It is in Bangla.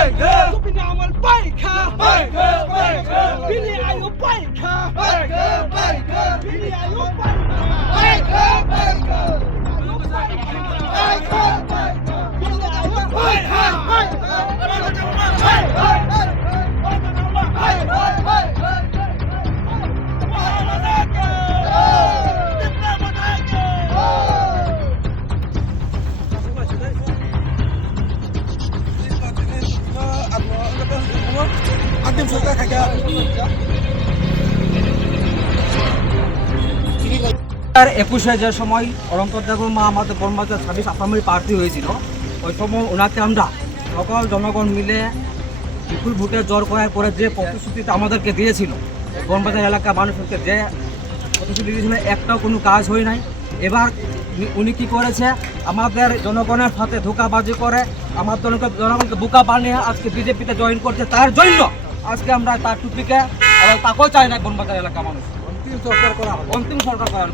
Bini amal baika. Bini ayo baika. Bini ayo baika. अंतिम सोचा था क्या 2021-এ যে সময় অরন্তর দেবর মা আমাদের বনবাজার 26 আসামের প্রার্থী হয়েছিল, ওই সময় ওনাকে আমরা সকল জনগণ মিলে বিপুল ভোটে জোর করার পরে যে প্রতিশ্রুতিটা আমাদেরকে দিয়েছিল, বনবাজার এলাকার মানুষকে যে প্রতিশ্রুতি দিয়েছিল, একটাও কোনো কাজ হয় নাই। এবার উনি কী করেছে, আমাদের জনগণের সাথে ধোঁকাবাজি করে আমাদের জনগণকে বোকা বানিয়ে আজকে বিজেপিতে জয়েন করছে। তার জন্য আজকে আমরা তার টুপিকে তাকেও চাই না বনবাজার এলাকার মানুষ। अंतिम सरकार करा অন্তিম সরকার করার